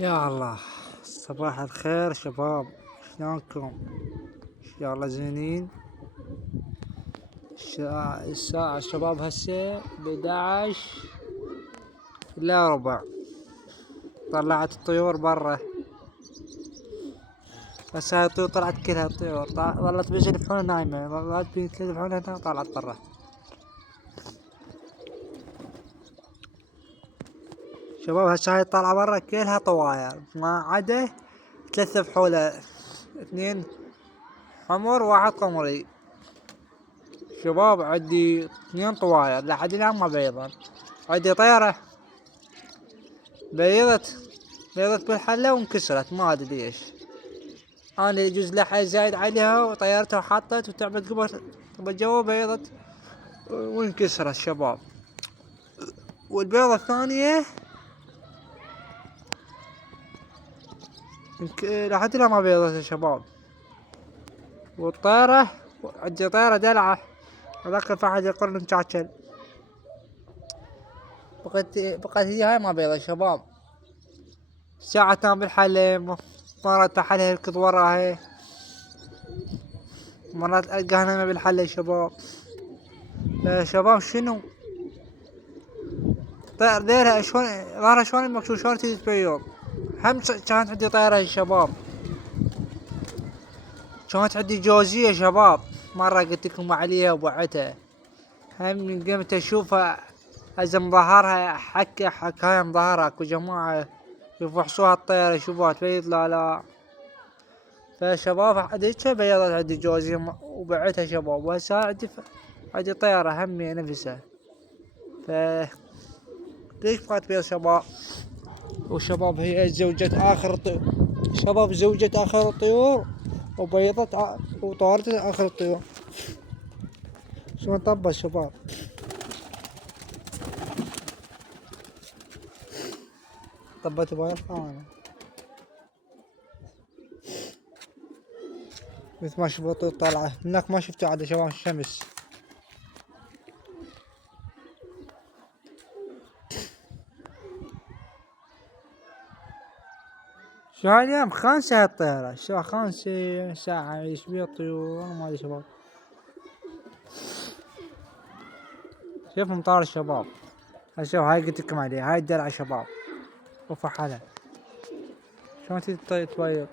يا الله. صباح الخير شباب، شلونكم؟ ان شاء الله زينين. الساعة شباب هسه 11 إلا ربع. طلعت الطيور برا. بس هاي الطيور طلعت كلها الطيور ظلت بيجي يذبحونها نايمة، ظلت بيجي يذبحونها هنا طلعت برا. شباب هسه هاي طالعة برا كلها طواير، ما عدا 3 فحولة، 2 حمر واحد قمري. شباب عندي 2 طواير لحد الآن ما بيضن. عندي طيرة بيضت بالحلة وانكسرت، ما ادري ليش. انا يجوز لحى زايد عليها وطيرتها وحطت وتعبت قبل جوا بيضت وانكسرت شباب. والبيضة الثانية لحد الآن ما بيضت يا شباب. والطيرة عندي طيرة دلعة، هذاك الفحد يقرن مشاكل. بقت هي هاي ما بيضة شباب. ساعة تنام بالحلة، مرات تحلها يركض وراها، مرات القاها نايمة بالحلة يا شباب. يا شباب شنو طير ذيلها شلون ظهرها شلون المكشوف شلون تجي بيوم. هم كانت عندي طيرة يا شباب، كانت عندي جوزية يا شباب، مرة قلت لكم عليها وبعتها. هم قمت اشوفها ازم ظهرها حكاية مظهرها، اكو جماعة يفحصوها الطيرة يشوفوها تبيض لا. فشباب هذيك بيضت عندي جوزية وبعتها شباب. وهسه عندي طيرة همي نفسها. ليش ما تبيض شباب؟ وشباب هي زوجة آخر الطيور، شباب زوجة آخر الطيور وبيضت وطارت آخر الطيور. شلون طبت شباب؟ طبت بهاي الخانة مثل ما شفتوا الطيور طالعة هناك، ما شفتوا عاد شباب الشمس. شو هاي اليوم خامسة هالطيارة، شو خامسة ساعة ايش بيها الطيور ما ادري شباب. شوف مطار الشباب شوف هاي قلت لكم عليها، هاي الدلعة شباب وفحلها شلون تبيض.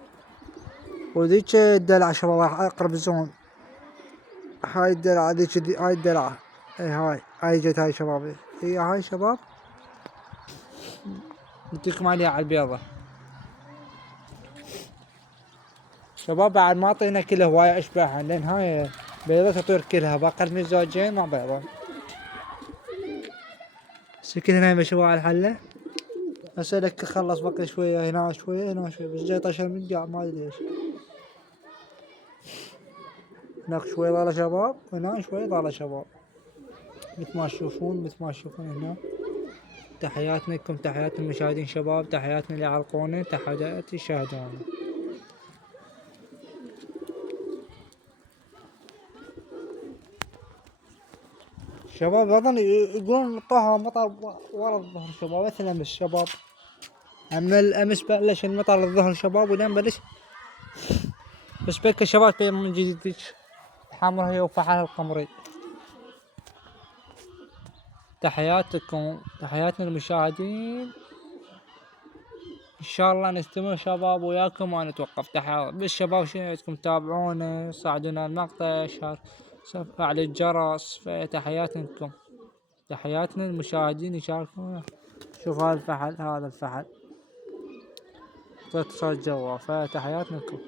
وذيك الدلعة شباب راح اقرب زون. هاي الدلعة هاي الدلعة هاي جت هاي شباب، هي هاي شباب قلت لكم عليها على البيضة. شباب بعد ما اعطينا كل هواية اشباحها لان هاي بيضة تطير كلها، باقي المزاجين ما بيضة. سكن هنا شباب على الحلة. هسه لك خلص بقي شوية هنا شوية هنا شوية، بس جاي طشر من قاع ما ادري ليش. هناك شوية ضالة شباب هنا شوية ضالة شباب، مثل ما تشوفون هنا. تحياتنا لكم، تحياتنا المشاهدين شباب، تحياتنا اللي يعلقونا، تحياتي يشاهدونا. شباب اظن يقولون طه مطر ورا الظهر شباب، مثل امس شباب. اما الامس بلش المطر الظهر شباب واليوم بلش. بس بك شباب من جديد الحمر هي وفحلها القمري. تحياتكم، تحياتنا للمشاهدين. ان شاء الله نستمر شباب وياكم ما نتوقف. تحيات بالشباب شنو تتابعونا ساعدونا المقطع فعل الجرس. فتحياتنا لكم، تحياتنا للمشاهدين يشاركونا. شوف هذا الفحل، هذا الفحل صوت جوا، فتحياتنا لكم.